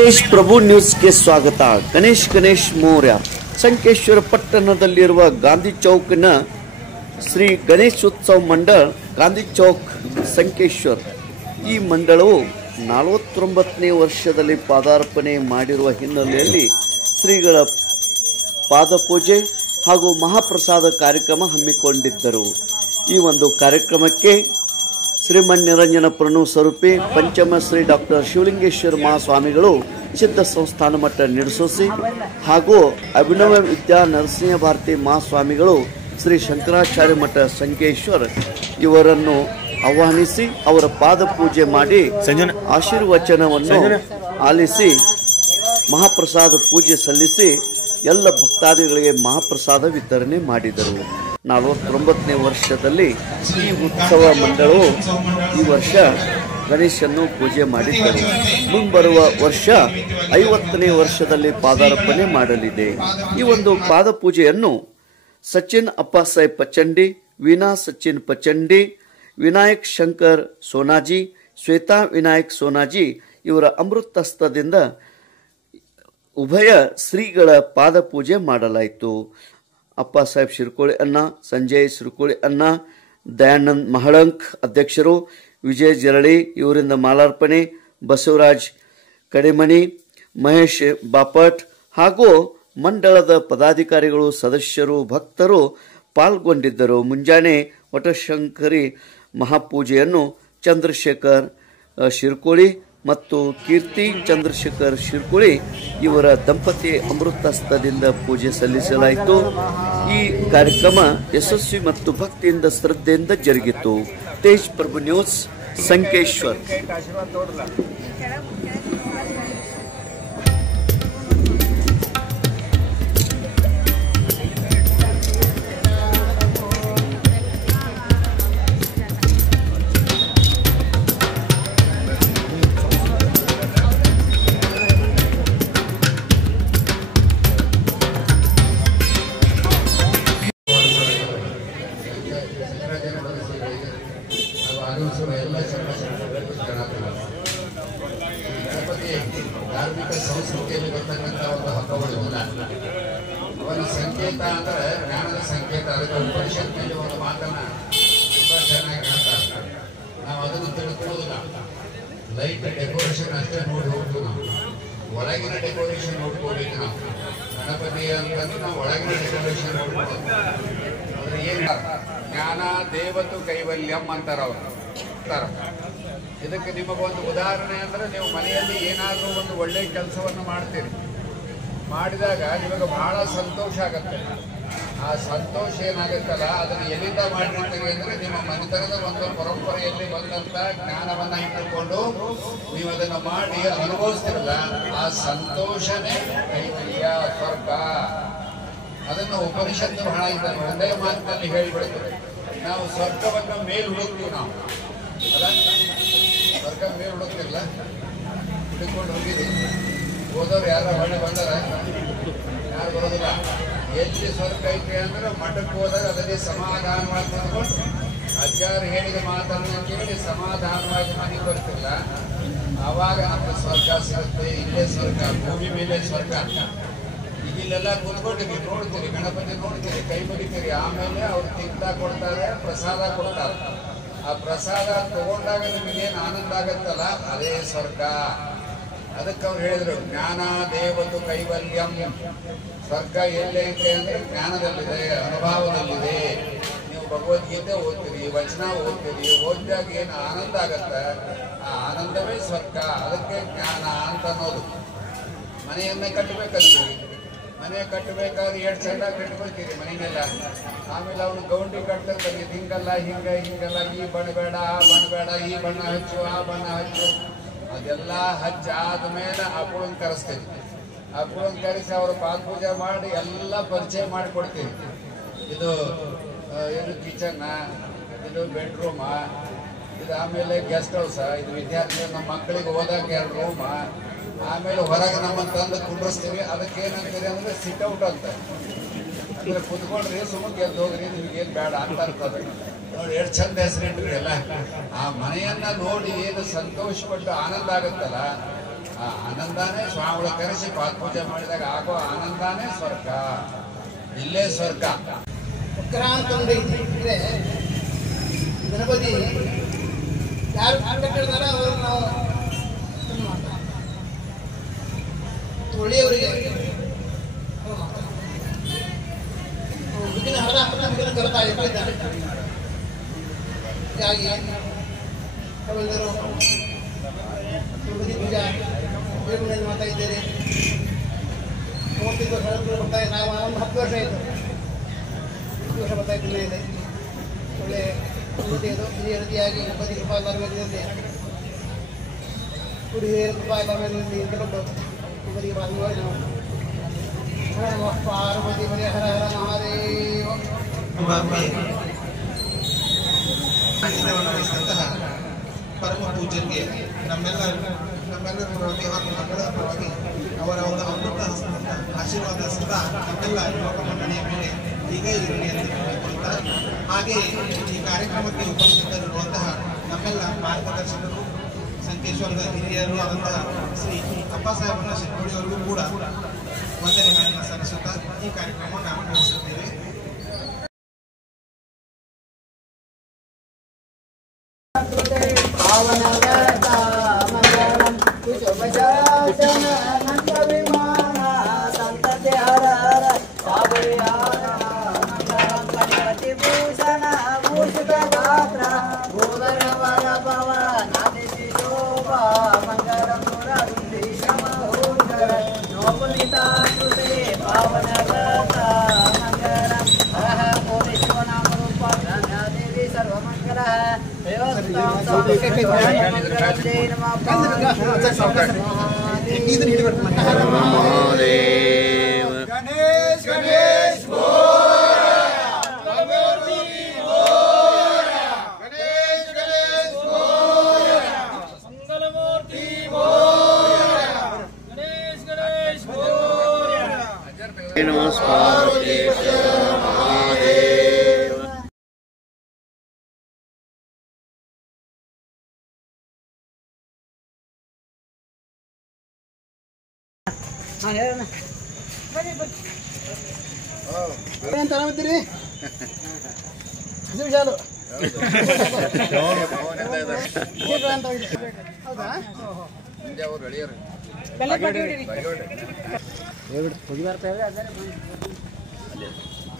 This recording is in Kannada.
ತೇಜ್ ಪ್ರಭು ನ್ಯೂಸ್ಗೆ ಸ್ವಾಗತ. ಗಣೇಶ್ ಮೌರ್ಯ ಸಂಕೇಶ್ವರ ಪಟ್ಟಣದಲ್ಲಿರುವ ಗಾಂಧಿ ಚೌಕ್ನ ಶ್ರೀ ಗಣೇಶೋತ್ಸವ ಮಂಡಳ ಗಾಂಧಿ ಚೌಕ್ ಸಂಕೇಶ್ವರ್ ಈ ಮಂಡಳವು 49ನೇ ವರ್ಷದಲ್ಲಿ ಪಾದಾರ್ಪಣೆ ಮಾಡಿರುವ ಹಿನ್ನೆಲೆಯಲ್ಲಿ ಶ್ರೀಗಳ ಪಾದಪೂಜೆ ಹಾಗೂ ಮಹಾಪ್ರಸಾದ ಕಾರ್ಯಕ್ರಮ ಹಮ್ಮಿಕೊಂಡಿದ್ದರು. ಈ ಒಂದು ಕಾರ್ಯಕ್ರಮಕ್ಕೆ ಶ್ರೀಮನ್ ನಿರಂಜನಪುರನು ಸ್ವರೂಪಿ ಪಂಚಮ ಶ್ರೀ ಡಾಕ್ಟರ್ ಶಿವಲಿಂಗೇಶ್ವರ ಮಹಾಸ್ವಾಮಿಗಳು ಸಿದ್ಧ ಸಂಸ್ಥಾನ ಮಠ ನಿಡಸೋಸಿ ಹಾಗೂ ಅಭಿನವ ವಿದ್ಯಾ ನರಸಿಂಹ ಭಾರತಿ ಮಹಾಸ್ವಾಮಿಗಳು ಶ್ರೀ ಶಂಕರಾಚಾರ್ಯ ಮಠ ಸಂಕೇಶ್ವರ್ ಇವರನ್ನು ಆಹ್ವಾನಿಸಿ ಅವರ ಪಾದ ಪೂಜೆ ಮಾಡಿ ಆಶೀರ್ವಚನವನ್ನು ಆಲಿಸಿ ಮಹಾಪ್ರಸಾದ ಪೂಜೆ ಸಲ್ಲಿಸಿ ಎಲ್ಲ ಭಕ್ತಾದಿಗಳಿಗೆ ಮಹಾಪ್ರಸಾದ ವಿತರಣೆ ಮಾಡಿದರು. 49ನೇ ವರ್ಷದಲ್ಲಿ ಈ ಉತ್ಸವ ಮಂಡಳವು ಈ ವರ್ಷ ಗಣೇಶನ್ನು ಪೂಜೆ ಮಾಡಿದ್ದರು. ಮುಂಬರುವ ವರ್ಷ 50ನೇ ವರ್ಷದಲ್ಲಿ ಪಾದಾರ್ಪಣೆ ಮಾಡಲಿದೆ. ಈ ಒಂದು ಪಾದ ಪೂಜೆಯನ್ನು ಸಚಿನ್ ಅಪ್ಪಾಸಾಹೇಬ್ ಪಚಂಡಿ, ವೀಣಾ ಸಚಿನ್ ಪಚಂಡಿ, ವಿನಾಯಕ್ ಶಂಕರ್ ಸೋನಾಜಿ, ಶ್ವೇತಾ ವಿನಾಯಕ್ ಸೋನಾಜಿ ಇವರ ಅಮೃತಹಸ್ತದಿಂದ ಉಭಯ ಶ್ರೀಗಳ ಪಾದ ಪೂಜೆ ಮಾಡಲಾಯಿತು. ಅಪ್ಪಾಸಾಹೇಬ್ ಶಿರ್ಕೋಳಿ ಅಣ್ಣ, ಸಂಜಯ್ ಶಿರ್ಕೋಳಿ ಅಣ್ಣ, ದಯಾನಂದ್ ಮಹಳಂಕ್ ಅಧ್ಯಕ್ಷರು, ವಿಜಯ್ ಜರಳಿ ಇವರಿಂದ ಮಾಲಾರ್ಪಣೆ, ಬಸವರಾಜ್ ಕಡೆಮಣಿ, ಮಹೇಶ್ ಬಾಪಟ್ ಹಾಗೂ ಮಂಡಳದ ಪದಾಧಿಕಾರಿಗಳು, ಸದಸ್ಯರು, ಭಕ್ತರು ಪಾಲ್ಗೊಂಡಿದ್ದರು. ಮುಂಜಾನೆ ವಟಶಂಕರಿ ಮಹಾಪೂಜೆಯನ್ನು ಚಂದ್ರಶೇಖರ್ ಶಿರ್ಕೋಳಿ ಮತ್ತು ಕೀರ್ತಿ ಚಂದ್ರಶೇಖರ್ ಶಿರ್ಕೋಳಿ ಇವರ ದಂಪತಿ ಅಮೃತಹಸ್ತದಿಂದ ಪೂಜೆ ಸಲ್ಲಿಸಲಾಯಿತು. ಈ ಕಾರ್ಯಕ್ರಮ ಯಶಸ್ವಿ ಮತ್ತು ಭಕ್ತಿಯಿಂದ ಶ್ರದ್ಧೆಯಿಂದ ಜರುಗಿತು. ತೇಜ್ ಪ್ರಭು ನ್ಯೂಸ್ ಸಂಕೇಶ್ವರ್. ಧಾರ್ಮಿಕ ಸಂಸ್ಕೃತಿಯಲ್ಲಿ ಬರ್ತಕ್ಕಂಥ ಒಂದು ಹಬ್ಬಗಳಿಲ್ಲ. ಅವನ ಸಂಕೇತ ಅಂದ್ರೆ ಜ್ಞಾನದ ಸಂಕೇತ. ಅದಕ್ಕೆ ಉಪನಿಷತ್ನಲ್ಲಿ ಒಂದು ಮಾತನ್ನ ತುಂಬಾ ಚೆನ್ನಾಗಿ ಹೇಳ್ತಾರೆ. ನಾವು ಅದನ್ನು ತಿಳ್ಕೊಳ್ಳೋದಿಲ್ಲ. ಲೈಟ್ ಡೆಕೋರೇಷನ್ ಅಷ್ಟೇ ನೋಡಿ ಹೋಗ್ತೀವಿ ನಾವು, ಒಳಗಿನ ಡೆಕೋರೇಷನ್ ನೋಡ್ಕೋಬೇಕು. ನಾವು ಗಣಪತಿ ಅಂತಂದ್ರೆ ನಾವು ಒಳಗಿನ ಡೆಕೋರೇಷನ್ ನೋಡ್ಕೋಬೇಕು. ಅದ್ರ ಏನ್ ಜ್ಞಾನ ದೇವತು ಕೈವಲ್ಯಂ ಅಂತಾರ ಅವರು. ಇದಕ್ಕೆ ನಿಮಗೊಂದು ಉದಾಹರಣೆ ಅಂದ್ರೆ, ನೀವು ಮನೆಯಲ್ಲಿ ಏನಾದರೂ ಒಂದು ಒಳ್ಳೆಯ ಕೆಲಸವನ್ನು ಮಾಡ್ತೀರಿ, ಮಾಡಿದಾಗ ನಿಮಗೆ ಬಹಳ ಸಂತೋಷ ಆಗತ್ತೆ. ಆ ಸಂತೋಷ ಏನಾಗುತ್ತಲ್ಲ ಅದನ್ನು ಎಲ್ಲಿಂದ ಮಾಡಿರ್ತೀರಿ ಅಂದ್ರೆ, ನಿಮ್ಮ ಮನೆತನದ ಒಂದು ಪರಂಪರೆಯಲ್ಲಿ ಬಂದಂತ ಜ್ಞಾನವನ್ನ ಇಟ್ಟುಕೊಂಡು ನೀವು ಅದನ್ನು ಮಾಡಿ ಅನುಭವಿಸ್ತಿರಲ್ಲ, ಆ ಸಂತೋಷನೇ ಕೈವಲ್ಯ, ಸ್ವರ್ಗ. ಅದನ್ನು ಉಪನಿಷತ್ತು ಬಹಳ ಇದ್ದಾರೆ, ಒಂದೇ ಮಾತಿನಲ್ಲಿ ಹೇಳಿಬಿಡ್ತಾರೆ. ನಾವು ಸ್ವರ್ಗವನ್ನು ಮೇಲೆ ಹುಡುಕ್ತೀವಿ ನಾವು, ಅಲ್ಲ ಸ್ವರ್ಗ ಮೇಲೆ ಹುಡುಕ್ತಿರಲ್ಲ, ಹುಡುಕೊಂಡು ಹೋಗಿರಿ. ಹೋದವ್ರು ಯಾರ ಹೊಳೆ ಬಂದಾರ? ಯಾರು ಬರೋದಿಲ್ಲ. ಎಲ್ಲಿ ಸ್ವರ್ಗ ಐತೆ ಅಂದ್ರೆ ಮಠಕ್ಕೆ ಹೋದಾಗ ಅದರಲ್ಲಿ ಸಮಾಧಾನವಾಗಿ ನಿಂತ್ಕೊಂಡು ಅಜ್ಜಾರು ಹೇಳಿದ ಮಾತನ್ನು ಕೇಳಿ ಸಮಾಧಾನವಾಗಿ ಮನೆಗೆ ಬರ್ತಿಲ್ಲ. ಆವಾಗ ನಮ್ಗೆ ಸ್ವರ್ಗ ಸಿಗುತ್ತೆ. ಇಲ್ಲೇ ಸ್ವರ್ಗ, ಭೂಮಿ ಮೇಲೆ ಸ್ವರ್ಗ. ಈಗ ಇಲ್ಲೆಲ್ಲ ಕೂತ್ಕೊಂಡಿದ್ದೀವಿ, ನೋಡ್ತೀರಿ, ಗಣಪತಿ ನೋಡ್ತೀರಿ, ಕೈ ಮುಗಿತೀರಿ. ಆಮೇಲೆ ಅವ್ರು ತಿಂತ ಕೊಡ್ತಾರೆ, ಪ್ರಸಾದ ಕೊಡ್ತಾರೆ. ಆ ಪ್ರಸಾದ ತಗೊಂಡಾಗ ನಿಮಗೇನು ಆನಂದ ಆಗತ್ತಲ್ಲ, ಅದೇ ಸ್ವರ್ಗ. ಅದಕ್ಕೆ ಅವ್ರು ಹೇಳಿದ್ರು ಜ್ಞಾನ ದೇವತು ಕೈವಲ್ಯಂ. ಸ್ವರ್ಗ ಎಲ್ಲೈತೆ ಅಂದ್ರೆ ಜ್ಞಾನದಲ್ಲಿದೆ, ಅನುಭವದಲ್ಲಿದೆ. ನೀವು ಭಗವದ್ಗೀತೆ ಓದ್ತೀರಿ, ವಚನ ಓದ್ತೀರಿ, ಓದಿದಾಗ ಏನು ಆನಂದ ಆಗತ್ತ, ಆ ಆನಂದವೇ ಸ್ವರ್ಗ. ಅದಕ್ಕೆ ಜ್ಞಾನ ಅಂತ ಅನ್ನೋದು. ಮನೆಯನ್ನೇ ಕಟ್ಟಬೇಕಂತೀವಿ, ಮನೆ ಕಟ್ಟಬೇಕಾದ್ರೆ ಎಷ್ಟು ಚೆನ್ನಾಗಿ ಕಟ್ಕೊಳ್ತೀರಿ ಮನೆಯನ್ನೆಲ್ಲ. ಆಮೇಲೆ ಅವನು ಗೌಂಡಿ ಕಟ್ತಿರ್ತಾನೆ, ಹಿಂಗಲ್ಲ ಹಿಂಗಲ್ಲ, ಈ ಬಣ್ಣ ಬೇಡ, ಆ ಬಣ್ಣ ಬೇಡ, ಈ ಬಣ್ಣ ಹಚ್ಚು, ಆ ಬಣ್ಣ ಹಚ್ಚು. ಅದೆಲ್ಲ ಹಚ್ಚಾದ ಮೇಲೆ ಅಪ್ಪಳನ್ನು ಕರೆಸ್ತೀವಿ. ಅಪ್ಪಳನ್ನು ಕರೆಸಿ ಅವ್ರ ಪಾದ ಪೂಜೆ ಮಾಡಿ ಎಲ್ಲ ಪರಿಚಯ ಮಾಡಿಕೊಡ್ತೀವಿ. ಇದು ಏನು ಕಿಚನ್ನ, ಇದು ಬೆಡ್ರೂಮ, ಇದು ಆಮೇಲೆ ಗೆಸ್ಟ್ ಹೌಸ, ಇದು ವಿದ್ಯಾರ್ಥಿಗಳು ನಮ್ಮ ಮಕ್ಕಳಿಗೆ ಓದಕ್ಕೆ 2 ರೂಮ. ಆಮೇಲೆ ಹೊರಗೆ ನಮ್ಮ ತಂದು ಕುಂಡ್ರಿಸ್ತೀವಿ. ಅದಕ್ಕೆ ಏನಂತೀರಿ ಅಂದ್ರೆ ಸಿಟ್ಔಟ್ ಅಂತ. ಅಂದ್ರೆ ಕುತ್ಕೊಂಡ್ರಿ ಸುಮ್ಮನೆ ಎದ್ದು ಹೋಗ್ರಿ, ನಿಮಗೇನು ಬೇಡ ಅಂತ ಅನ್ಕೋಬೇಕು. ನೋಡಿ ಎಷ್ಟು ಚಂದ ಹೆಸರಿಟ್ರಿ ಎಲ್ಲ. ಆ ಮನೆಯನ್ನ ನೋಡಿ ಏನು ಸಂತೋಷಪಟ್ಟು ಆನಂದ ಆಗುತ್ತಲ್ಲ, ಆ ಆನಂದಾನೇ ಸ್ವಾಮಿಗಳು ಕರೆಸಿ ಪಾದಪೂಜೆ ಮಾಡಿದಾಗ ಆಗೋ ಆನಂದಾನೇ ಸ್ವರ್ಗ. ಇಲ್ಲೇ ಸ್ವರ್ಗ. ಉತ್ಕ್ರಾಂತಂದ್ರೆ ಗಣಪತಿ ಯಾರು ಕಟ್ಟಿರ್ತಾರ ಅವರು ನಾವು ಒಳ್ಳೆಯವರಿಗೆ ವಿಘ್ನ ಹರದ ವಿಘ್ನ ಕರ್ತಾ ಇದ್ದಾರೆ. ಹೀಗಾಗಿ ತಾವೆಲ್ಲರೂ ಗಣಪತಿ ಪೂಜಾ ಬೇಗುಗಳಲ್ಲಿ ಮಾಡ್ತಾ ಇದ್ದೇವೆ. 30 ವರ್ಷ ಬರ್ತಾ ಇದೆ. ನಾವು ಒಂದು 10 ವರ್ಷ ಆಯಿತು. 10 ವರ್ಷ ಬರ್ತಾ ಇದ್ದೀನಿ ಇದೆ. ಒಳ್ಳೆ ಇದು ಈ ರೀತಿಯಾಗಿ ಗಣಪತಿ ಕೃಪಾ ಧರ್ಮದಲ್ಲಿ ಹಿರಿಯರ ಕೃಪಾ ಧರ್ಮದಲ್ಲಿ ಇದ್ದುಕೊಂಡು ಗಣಪತಿಗೆ ಬಾಂಧವರು ನಾವು ಹರ ನಮಃ ಪಾರ್ವತಿ ಬಲಿ ಹರ ಹರ ಮಹಾದೇವ. ವಹಿಸಿದಂತಹ ಪರಮ ಪೂಜ್ಯರಿಗೆ ನಮ್ಮೆಲ್ಲರ ಪರವಾಗಿ ಹಾಗೂ ಮಕ್ಕಳ ಪರವಾಗಿ ಅವರ ಒಂದು ಅಮೃತ ಆಶೀರ್ವಾದ ಸದಾ ನಮ್ಮೆಲ್ಲ ಯುವಕ ಮಂಡಳಿಯ ಮೇಲೆ ಈಗ ಇರಲಿ ಎಂದು ಹೇಳಿಕೊಳ್ಳುತ್ತಾ, ಹಾಗೆ ಈ ಕಾರ್ಯಕ್ರಮಕ್ಕೆ ಉಪಸ್ಥಿತರಿರುವಂತಹ ನಮ್ಮೆಲ್ಲ ಮಾರ್ಗದರ್ಶಕರು ಸಂಕೇಶ್ವರದ ಹಿರಿಯರು ಆದಂತಹ ಶ್ರೀ ಅಪ್ಪಸಾಹೇಬನ ಶಿವಳಿಯವರಿಗೂ ಕೂಡ ವಂದನೆಗಳನ್ನು ಸಲ್ಲಿಸುತ್ತಾ ಈ ಕಾರ್ಯಕ್ರಮವನ್ನು ಮುಗಿಸುತ್ತೇವೆ. ಗಣೇಶ್ ಗಣೇಶ್ नमस्कार ಅಂತ ಆರಾಮಿದ್ದೀರಿ? ವಿಶಾಲು ಹೌದಾ? ಮುಂದೆ ಅವ್ರು ಎಳೆಯರು ಬೆಲ್ಲ